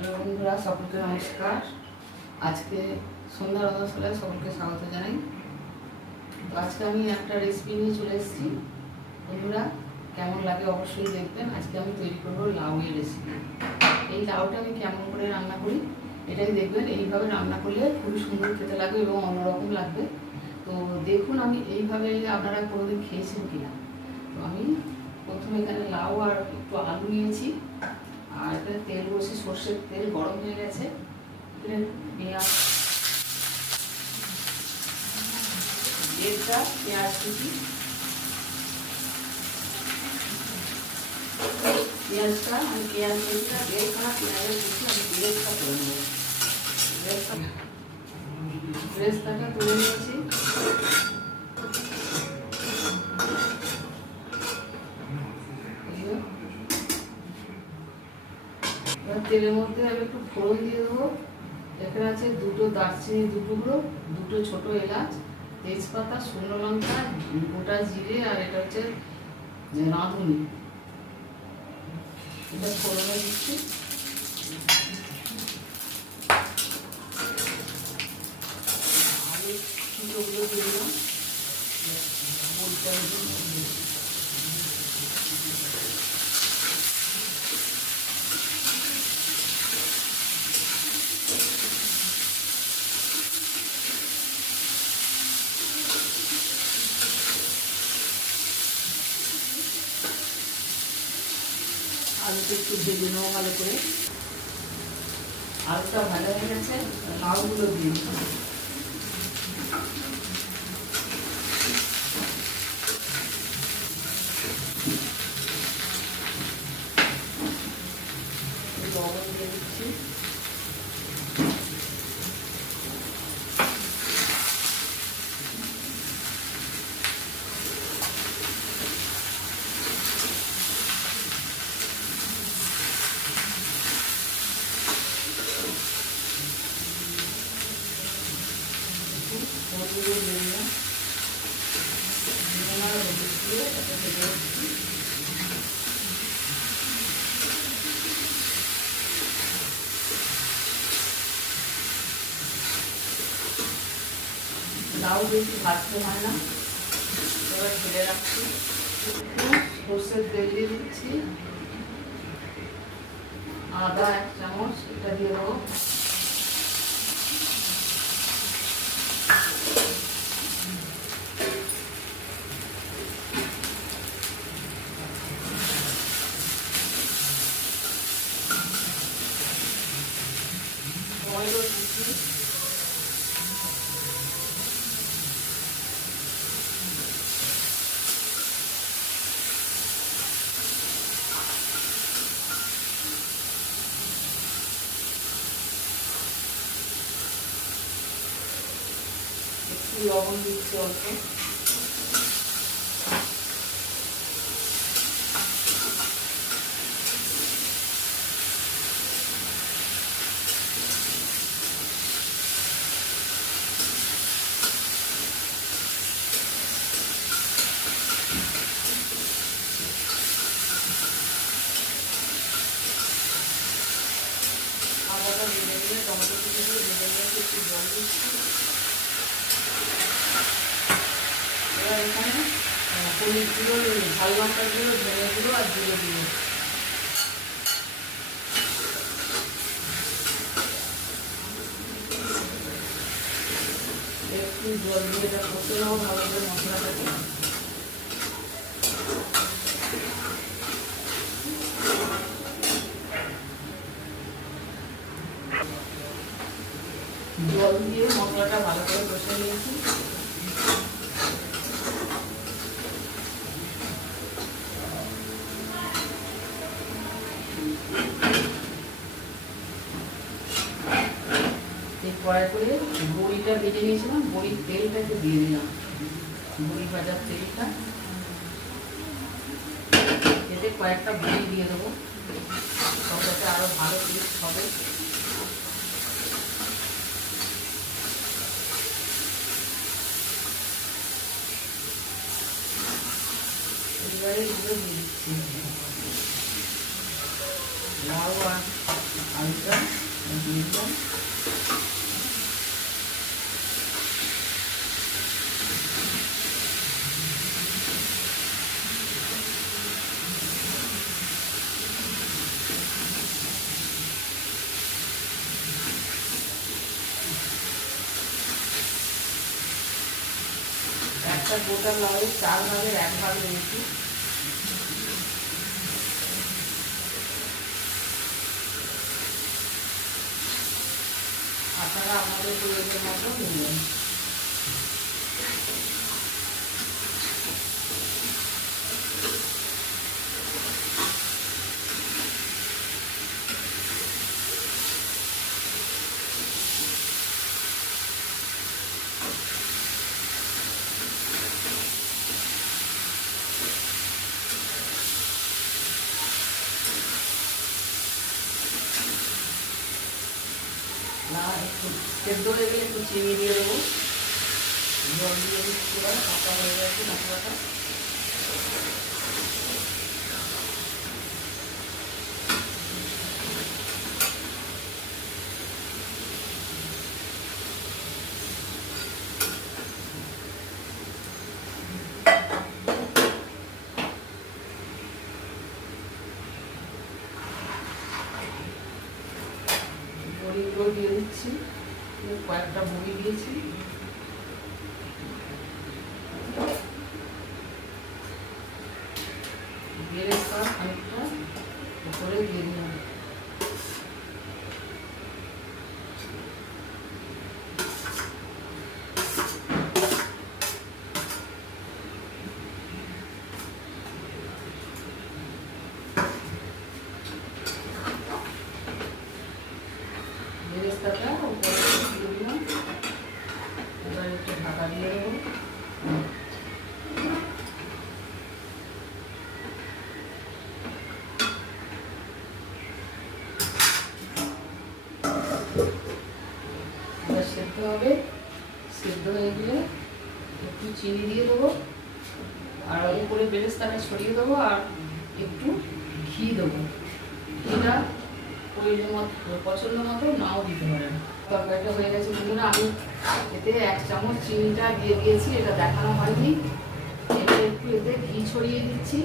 Hello বন্ধুরা, সকলকে নমস্কার। আজকে সন্ধ্যার রন্ধনশালায় সকলকে স্বাগত জানাই। তো আজকে আমি একটা রেসিপি নিয়ে চলে এসেছি। বন্ধুরা, কেমন লাগে অবশ্যই দেখবেন। আজকে আমি তৈরি করবো লাউয়ের রেসিপি। এই লাউটা আমি কেমন করে রান্না করি এটাই দেখবেন। এইভাবে রান্না করলে খুবই সুন্দর খেতে লাগবে এবং অন্যরকম লাগবে। তো দেখুন আমি এইভাবে আপনারা কোনোদিন খেয়েছেন কিনা। তো আমি প্রথমে এখানে লাউ আর একটু আলু নিয়েছি, আর এখানে তেল বসে সর্ষের তেল গরম হয়ে গেছে। এখানে পেঁয়াজ কুচি, পেঁয়াজটা আমি পেঁয়াজ কুচিটা দেড়খানা পেঁয়াজের কুচি আমি বেরেস্তা করে নেব। বেরেস্তাটা তুলে নিয়েছি। তেলের মধ্যে আমি একটু ফোড়ন দিয়ে দেবো। এখানে আছে দুটো দারচিনি, দুটুকরো, দুটো ছোট এলাচ, তেজপাতা, শুকনো লঙ্কা, গোটা জিরে, আর এটা হচ্ছে রাঁধুনি। এটা ফোড়নে দিচ্ছি। আলু কুচোগুলো দিয়ে দিলাম। আলুটা একটু ভেজে নেবো ভালো করে। আলুটা ভালো হয়ে গেছে, লাউগুলো দিয়ে লবণ দিয়ে দিচ্ছি। লাউ বেশি ভাজতে হয় না, এবার ঢেলে রাখছি। সর্ষের তেল দিয়ে দিচ্ছি, আদা 1 চামচ এটা দিয়ে দেবো। টমেটো দিচ্ছি, একটু লবণ দিচ্ছি অল্প। আদাটা ভেজে নিয়ে টমেটো কুচি দিয়ে ভেজে নিয়ে একটু জল দিচ্ছি। এবার এখানে হলুদ গুঁড়ো, ঝাল লঙ্কার গুঁড়ো, ধনে গুঁড়ো আর জিরে গুঁড়ো একটু জল দিয়ে এটা কষে নেবো ভালো করে মশলাটাকে। জল দিয়ে মশলাটা ভালো করে কষে নিয়েছি। কড়াই করে বড়িটা ভেজে নিয়েছিলাম, বড়ির তেলটাকে দিয়ে দিলাম। বড়ি ভাজার তেলটা এতে কয়েকটা বড়ি দিয়ে দেবো, তরকারিটা আরো ভালো টেস্ট হবে। এবারে এগুলো দিয়ে দিচ্ছি। লাউ আর আলু দুধটা দিয়ে দিলাম। একটা গোটা লাউয়ের 4 ভাগের 1 ভাগ নিয়েছি। আপনারা আপনাদের প্রয়োজন মতো নিবেন। না একটু সেদ্ধ হয়ে গেলে একটু চিনি দিয়ে দেবো, জল দিয়ে দিচ্ছি, কাঁচা হয়ে গেছে মশলাটা। বড়িগুলো দিয়ে দিচ্ছি, কয়েকটা বড়ি দিয়েছি। বেরেস্তা খানিকটা উপরে দিয়ে দিলাম। বেরেস্তাটা উপরে দিয়ে দিলাম। এবার একটু ঢাকা দিয়ে দেবো। এবার সেদ্ধ হবে, সেদ্ধ হয়ে গেলে একটু চিনি দিয়ে দেবো, আর উপরে বেরেস্তাটা ছড়িয়ে দেবো, আর একটু ঘি দেবো। ঘিটা প্রয়োজন মতো, পছন্দ মতো নাও দিতে পারেন। তরকারিটা হয়ে গেছে বন্ধুরা। আমি এতে 1 চামচ চিনিটা দিয়ে দিয়েছি, এটা দেখানো হয়নি। এটা একটু এতে ঘি ছড়িয়ে দিচ্ছি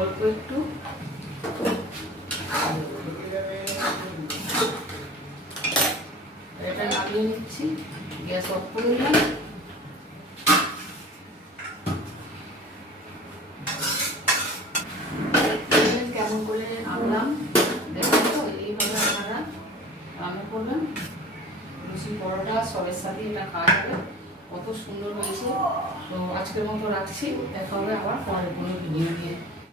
অল্প একটু। এটা নামিয়ে নিচ্ছি, গ্যাস অফ করে দিলাম। কেমন করে আনলাম দেখুন তো, এইভাবে আপনারা রান্না করবেন। লুচি পরোটা সবের সাথে এটা খাওয়া যাবে, কত সুন্দর হয়েছে। তো আজকের মতো রাখছি, দেখা হবে আবার পরের কোনো ভিডিও নিয়ে।